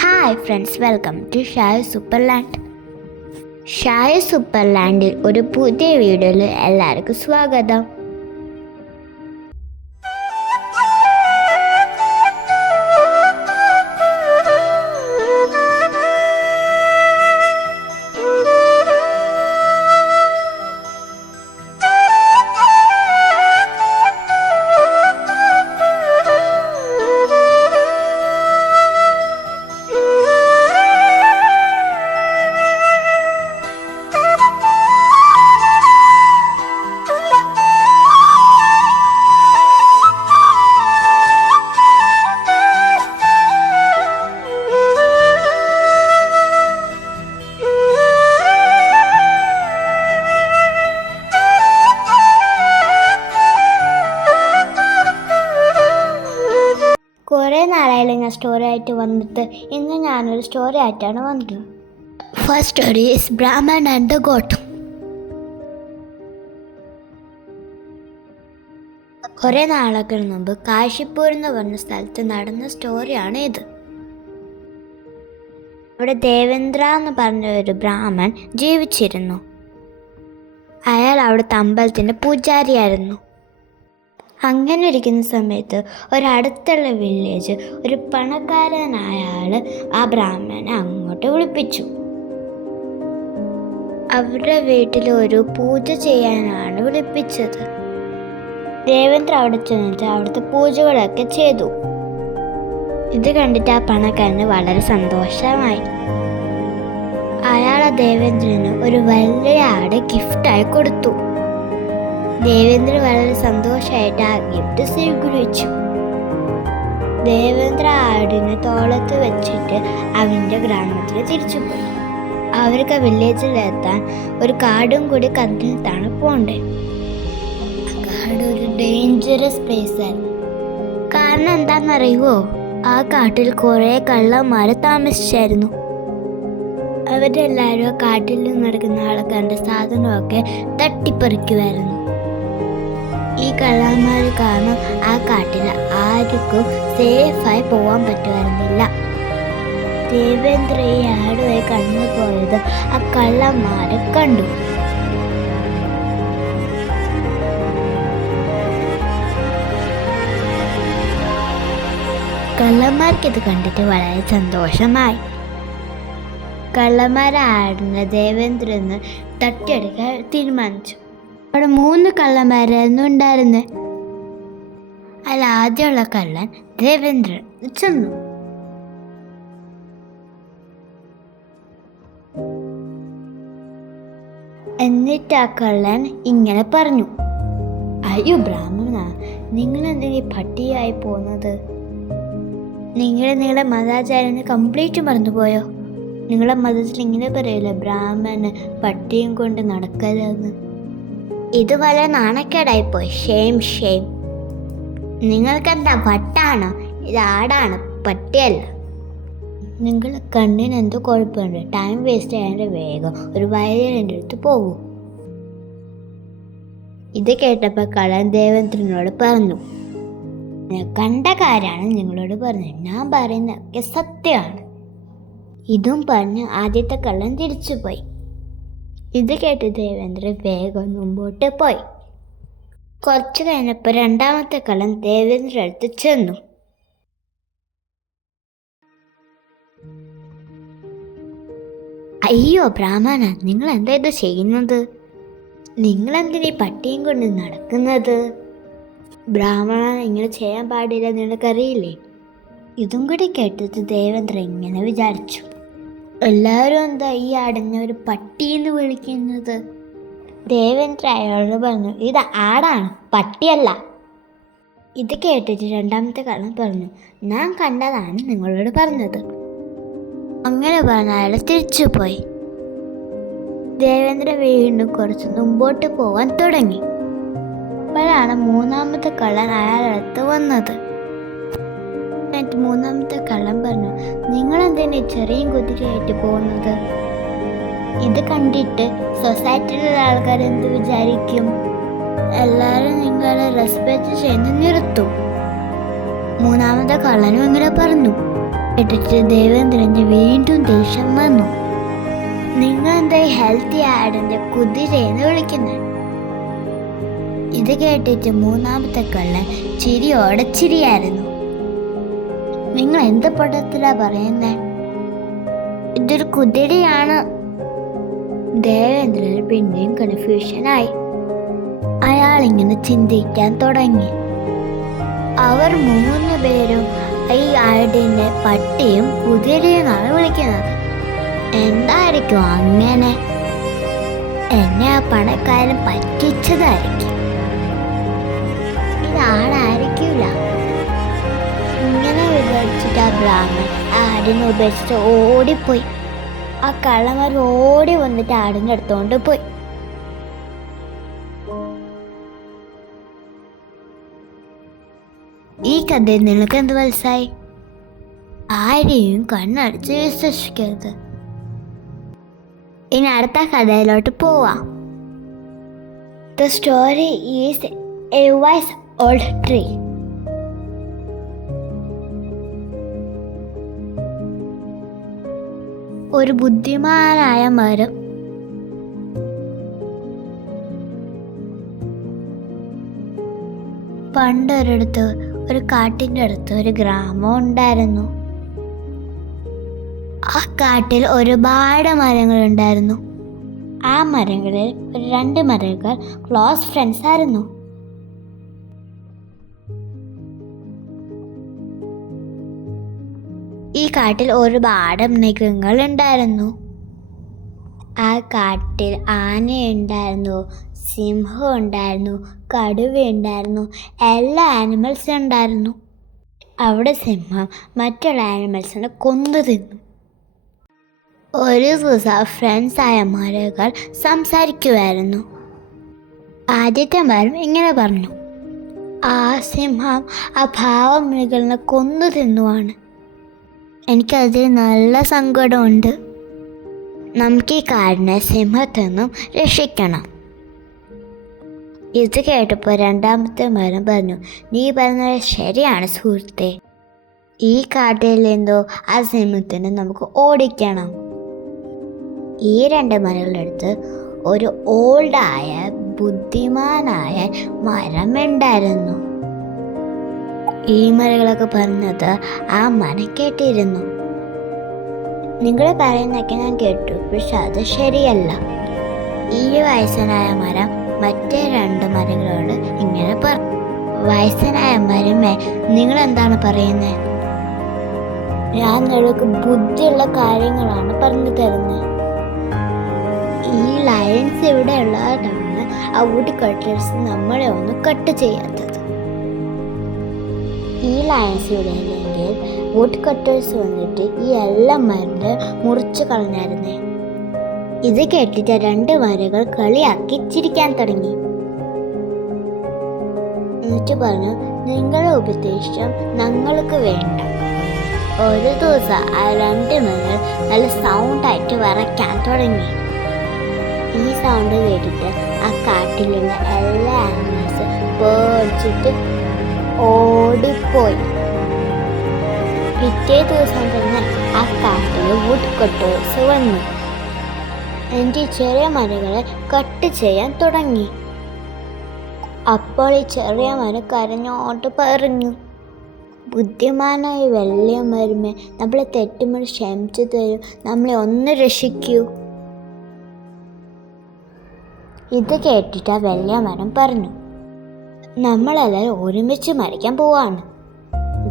Hi friends, welcome to Shai Superland. Shai സൂപ്പർലാൻഡിൽ ഒരു പുതിയ വീഡിയോയിൽ എല്ലാവർക്കും സ്വാഗതം. കുറേ നാളായാലും ഞാൻ സ്റ്റോറി ആയിട്ട് വന്നിട്ട് ഇന്ന് ഞാനൊരു സ്റ്റോറി ആയിട്ടാണ് വന്നത്. First story is Brahmin and the got. കുറേ നാളൊക്കെ മുമ്പ് കാശിപ്പൂർ എന്ന് പറഞ്ഞ സ്ഥലത്ത് നടന്ന സ്റ്റോറിയാണ് ഇത്. അവിടെ ദേവേന്ദ്ര എന്ന് പറഞ്ഞ ഒരു ബ്രാഹ്മൺ ജീവിച്ചിരുന്നു. അയാൾ അവിടുത്തെ അമ്പലത്തിൻ്റെ പൂജാരിയായിരുന്നു. അങ്ങനെ ഇരിക്കുന്ന സമയത്ത് ഒരടുത്തുള്ള വില്ലേജ് ഒരു പണക്കാരനായ ആൾ ആ ബ്രാഹ്മണനെ അങ്ങോട്ട് വിളിപ്പിച്ചു. അവരുടെ വീട്ടിൽ ഒരു പൂജ ചെയ്യാനാണ് വിളിപ്പിച്ചത്. ദേവേന്ദ്ര അവിടെ ചെന്നിട്ട് അവിടുത്തെ പൂജകളൊക്കെ ചെയ്തു. ഇത് കണ്ടിട്ട് ആ പണക്കാരന് വളരെ സന്തോഷമായി. അയാൾ ആ ദേവേന്ദ്രന് ഒരു വലിയ ആട് ഗിഫ്റ്റായി കൊടുത്തു. ദേവേന്ദ്ര വളരെ സന്തോഷമായിട്ട് ആ ഗിഫ്റ്റ് സ്വീകരിച്ചു. ദേവേന്ദ്ര ആടിനെ തോളത്ത് വെച്ചിട്ട് അവൻ്റെ ഗ്രാമത്തിൽ തിരിച്ചുപോയി. അവർക്ക് വില്ലേജിലെത്താൻ ഒരു കാടും കൂടി കണ്ടിട്ടാണ് പോണ്ടത്. കാട് ഒരു ഡേഞ്ചറസ് പ്ലേസ് ആയിരുന്നു. കാരണം എന്താണെന്നറിയുമോ? ആ കാട്ടിൽ കുറേ കള്ളന്മാർ താമസിച്ചായിരുന്നു. അവരെല്ലാവരും ആ കാട്ടിൽ നടക്കുന്ന ആൾക്കാരുടെ സാധനമൊക്കെ തട്ടിപ്പറിക്കുമായിരുന്നു. ഈ കള്ളന്മാർ കാരണം ആ കാട്ടിൽ ആർക്കും സേഫായി പോകാൻ പറ്റുമായിരുന്നില്ല. ദേവേന്ദ്ര ഈ ആടുമായി കണ്ടുപോയത് ആ കള്ളന്മാരെ കണ്ടു. കള്ളന്മാർക്കിത് കണ്ടിട്ട് വളരെ സന്തോഷമായി. കള്ളന്മാരെ ആടിനെ ദേവേന്ദ്രന് തട്ടിയെടുക്കാൻ തീരുമാനിച്ചു. അവിടെ 3 കള്ളന്മാരായിരുന്നു ഉണ്ടായിരുന്നത്. അതിൽ ആദ്യമുള്ള കള്ളൻ ദേവേന്ദ്രൻ ചെന്നു. എന്നിട്ട് ആ കള്ളൻ ഇങ്ങനെ പറഞ്ഞു, അയ്യോ ബ്രാഹ്മണ, നിങ്ങളെന്തിനാ പട്ടിയായി പോകുന്നത്? നിങ്ങളുടെ മതാചാര്യനെ കംപ്ലീറ്റ് മറന്നുപോയോ? നിങ്ങളുടെ മതത്തിൽ ഇങ്ങനെ പറയില്ല, ബ്രാഹ്മണന് പട്ടിയും കൊണ്ട് നടക്കരുതെന്ന്. ഇത് വളരെ നാണക്കേടായിപ്പോയി. ഷെയിം. നിങ്ങൾക്കെന്താ വട്ടാണോ? ഇത് ആടാണ്, പട്ടിയല്ല. നിങ്ങൾ കണ്ണിന് എന്തോ കുഴപ്പമുണ്ട്. ടൈം വേസ്റ്റ് ചെയ്യാണ്ട് വേഗം ഒരു വയലിൻ്റെ അടുത്ത് പോകൂ. ഇത് കേട്ടപ്പോൾ കള്ളൻ ദേവേന്ദ്രനോട് പറഞ്ഞു, കണ്ട കാര്യമാണ് നിങ്ങളോട് പറഞ്ഞത്. ഞാൻ പറയുന്നതൊക്കെ സത്യമാണ്. ഇതും പറഞ്ഞ് ആദ്യത്തെ കള്ളൻ തിരിച്ചുപോയി. ഇത് കേട്ട് ദേവേന്ദ്രൻ വേഗം മുമ്പോട്ട് പോയി. കുറച്ച് കഴിഞ്ഞപ്പോൾ രണ്ടാമത്തെ കള്ളൻ ദേവേന്ദ്രൻ്റെ അടുത്ത് ചെന്നു. അയ്യോ ബ്രാഹ്മണ, നിങ്ങൾ എന്താ ഇത് ചെയ്യുന്നത്? നിങ്ങളെന്തിനീ പട്ടിയും കൊണ്ട് നടക്കുന്നത്? ബ്രാഹ്മണ, ഇങ്ങനെ ചെയ്യാൻ പാടില്ല, നിനക്കറിയില്ലേ? ഇതും കൂടി കേട്ടിട്ട് ദേവേന്ദ്രൻ ഇങ്ങനെ വിചാരിച്ചു, എല്ലാവരും എന്താ ഈ ആടിനെ ഒരു പട്ടിയെന്ന് വിളിക്കുന്നത്? ദേവേന്ദ്ര അയാളോട് പറഞ്ഞു, ഇത് ആടാണ്, പട്ടിയല്ല. ഇത് കേട്ടിട്ട് രണ്ടാമത്തെ കള്ളൻ പറഞ്ഞു, ഞാൻ കണ്ടതാണ് നിങ്ങളോട് പറഞ്ഞത്. അങ്ങനെ പറഞ്ഞ അയാൾ തിരിച്ചുപോയി. ദേവേന്ദ്ര വീണ്ടും കുറച്ച് മുമ്പോട്ട് പോകാൻ തുടങ്ങി. അപ്പോഴാണ് മൂന്നാമത്തെ കള്ളൻ അയാളടുത്ത് വന്നത്. മൂന്നാമത്തെ കള്ളൻ പറഞ്ഞു, നിങ്ങളെന്തിനാ ചെറിയ കുതിരയായിട്ട് പോകുന്നത്? ഇത് കണ്ടിട്ട് സൊസൈറ്റിയിലുള്ള ആൾക്കാർ എന്ത് വിചാരിക്കും? എല്ലാവരും നിങ്ങളെ റെസ്പെക്റ്റ് ചെയ്യുന്ന നിർത്തും. മൂന്നാമത്തെ കള്ളനും ഇങ്ങനെ പറഞ്ഞു. കേട്ടിട്ട് ദേവേന്ദ്രന് വീണ്ടും ദേഷ്യം വന്നു. നിങ്ങളെന്താ ഹെൽത്തി ആടിന്റെ കുതിരയെന്ന് വിളിക്കുന്നത്? ഇത് കേട്ടിട്ട് മൂന്നാമത്തെ കള്ളൻ ചിരിയോടെ ചിരിയായിരുന്നു. നിങ്ങൾ എന്ത് പടത്തിലാ പറയുന്നേ? ഇതൊരു കുതിരയാണ്. ദേവേന്ദ്രന് പിന്നെയും കൺഫ്യൂഷനായി. അയാൾ ഇങ്ങനെ ചിന്തിക്കാൻ തുടങ്ങി. അവർ 3 പേരും ഈ ആടിനെ പട്ടിയും കുതിരയെന്നാണ് വിളിക്കുന്നത്. എന്തായിരിക്കും അങ്ങനെ? എന്നെ ആ പണക്കാരൻ പറ്റിച്ചതായിരിക്കും. ഇതാടായിരിക്കില്ല. ഇങ്ങനെ വിചാരിച്ചിട്ട് ആ ബ്രാഹ്മൺ ആടിനെ ഉപേക്ഷിച്ച് ഓടിപ്പോയി. ആ കള്ളന്മാർ ഓടി വന്നിട്ട് ആടിനെ എടുത്തോണ്ട് പോയി. ഈ കഥയിൽ നിങ്ങൾക്ക് എന്ത് മനസ്സിലായി? ആരെയും കണ്ണടച്ച് വിശ്വസിക്കരുത്. ഇനി അടുത്ത കഥയിലോട്ട് പോവാം. The story is a wise old tree. ഒരു ബുദ്ധിമാനായ മരം. പണ്ടൊരിടത്ത് ഒരു കാട്ടിൻ്റെ അടുത്ത് ഒരു ഗ്രാമം ഉണ്ടായിരുന്നു. ആ കാട്ടിൽ ഒരുപാട് മരങ്ങളുണ്ടായിരുന്നു. ആ മരങ്ങളിൽ 2 മരങ്ങൾ ക്ലോസ് ഫ്രണ്ട്സ് ആയിരുന്നു. ഈ കാട്ടിൽ ഒരുപാട് മൃഗങ്ങൾ ഉണ്ടായിരുന്നു. ആ കാട്ടിൽ ആനയുണ്ടായിരുന്നു, സിംഹം ഉണ്ടായിരുന്നു, കടുവ ഉണ്ടായിരുന്നു, എല്ലാ ആനിമൽസും ഉണ്ടായിരുന്നു. അവിടെ സിംഹം മറ്റുള്ള ആനിമൽസിനെ കൊന്നു തിന്നു. ഒരു ദിവസം ഫ്രണ്ട്സായ മരങ്ങൾ സംസാരിക്കുമായിരുന്നു. ആദ്യത്തെ മരം ഇങ്ങനെ പറഞ്ഞു: ആ സിംഹം ആ പാവമൃഗങ്ങളെ കൊന്നു തിന്നുവാണ്. എനിക്കതിൽ നല്ല സങ്കടമുണ്ട്. നമുക്ക് ഈ കാടിനെ സിംഹത്തിൽ നിന്നും രക്ഷിക്കണം. ഇത് കേട്ടപ്പോൾ രണ്ടാമത്തെ മരം പറഞ്ഞു: നീ പറഞ്ഞത് ശരിയാണ് സുഹൃത്തെ. ഈ കാട്ടിൽ നിന്നോ ആ സിംഹത്തിനെ നമുക്ക് ഓടിക്കണം. ഈ 2 മരങ്ങളെടുത്ത് ഒരു ഓൾഡായ ബുദ്ധിമാനായ മരമുണ്ടായിരുന്നു. ഈ മരങ്ങളൊക്കെ പറഞ്ഞത് ആ മരം കേട്ടിരുന്നു. നിങ്ങൾ പറയുന്നതൊക്കെ ഞാൻ കേട്ടു, പക്ഷെ അത് ശരിയല്ല. ഈ വയസ്സനായ മരം മറ്റേ 2 മരങ്ങളോട് ഇങ്ങനെ പറഞ്ഞു: വയസ്സനായ മരമേ, നിങ്ങൾ എന്താണ് പറയുന്നത്? ഞാൻ നിങ്ങൾക്ക് ബുദ്ധിയുള്ള കാര്യങ്ങളാണ് പറഞ്ഞു തരുന്നത്. ഈ ലയൺസ് ഇവിടെ ഉള്ളതാണ് ആ വുഡ് കട്ടേഴ്സ് നമ്മളെ ഒന്ന് കട്ട് ചെയ്യാത്തത്. ഈ ലയൺസ് ഇവിടെ ഇല്ലെങ്കിൽ വുഡ് കട്ടേഴ്സ് വന്നിട്ട് ഈ എല്ലാ മരങ്ങൾ മുറിച്ച് കളഞ്ഞായിരുന്നേ. ഇത് കേട്ടിട്ട് 2 മരങ്ങൾ കളിയാക്കി ചിരിക്കാൻ തുടങ്ങി. എന്നിട്ട് പറഞ്ഞു: നിങ്ങളുടെ ഉപദേശം ഞങ്ങൾക്ക് വേണ്ട. ഒരു ദിവസം ആ 2 മരങ്ങൾ നല്ല സൗണ്ടായിട്ട് വരയ്ക്കാൻ തുടങ്ങി. ഈ സൗണ്ട് കേട്ടിട്ട് ആ കാട്ടിലുള്ള എല്ലാ ആനിമൽസും പേടിച്ചിട്ട് ഓടിപ്പോയി. പിറ്റേ ദിവസം തന്നെ ആ കാട്ടിൽ വുഡ് കട്ടേഴ്സ് വന്നു. എൻ്റെ ചെറിയ മരങ്ങളെ കട്ട് ചെയ്യാൻ തുടങ്ങി. അപ്പോൾ ഈ ചെറിയ മരം കരഞ്ഞോട്ട് പറഞ്ഞു: ബുദ്ധിമാനായ വലിയ മരമേ, നമ്മളെ തെറ്റുമ്പോൾ ക്ഷമിച്ചു തരൂ, നമ്മളെ ഒന്ന് രക്ഷിക്കൂ. ഇത് കേട്ടിട്ട് ആ വലിയ മരം പറഞ്ഞു: നമ്മളെല്ലാവരും ഒരുമിച്ച് മരിക്കാൻ പോവാണ്.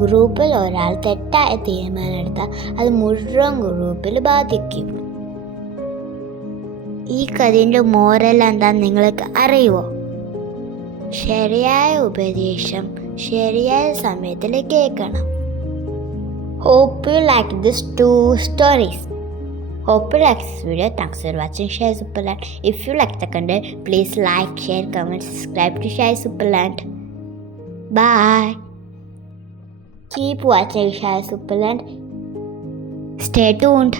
ഗ്രൂപ്പിൽ ഒരാൾ തെറ്റായ തീരുമാനം എടുത്താൽ അത് മുഴുവൻ ഗ്രൂപ്പിൽ ബാധിക്കും. ഈ കഥയുടെ മോറൽ എന്താ നിങ്ങൾക്ക് അറിയുമോ? ശരിയായ ഉപദേശം ശരിയായ സമയത്തിൽ കേൾക്കണം. Hope you like these 2 stories. Hope you like this video. Thanks for watching Shy Superland. If you like the content, please like, share, comment, subscribe to Shy Superland. Bye. Keep watching Shy Superland. Stay tuned.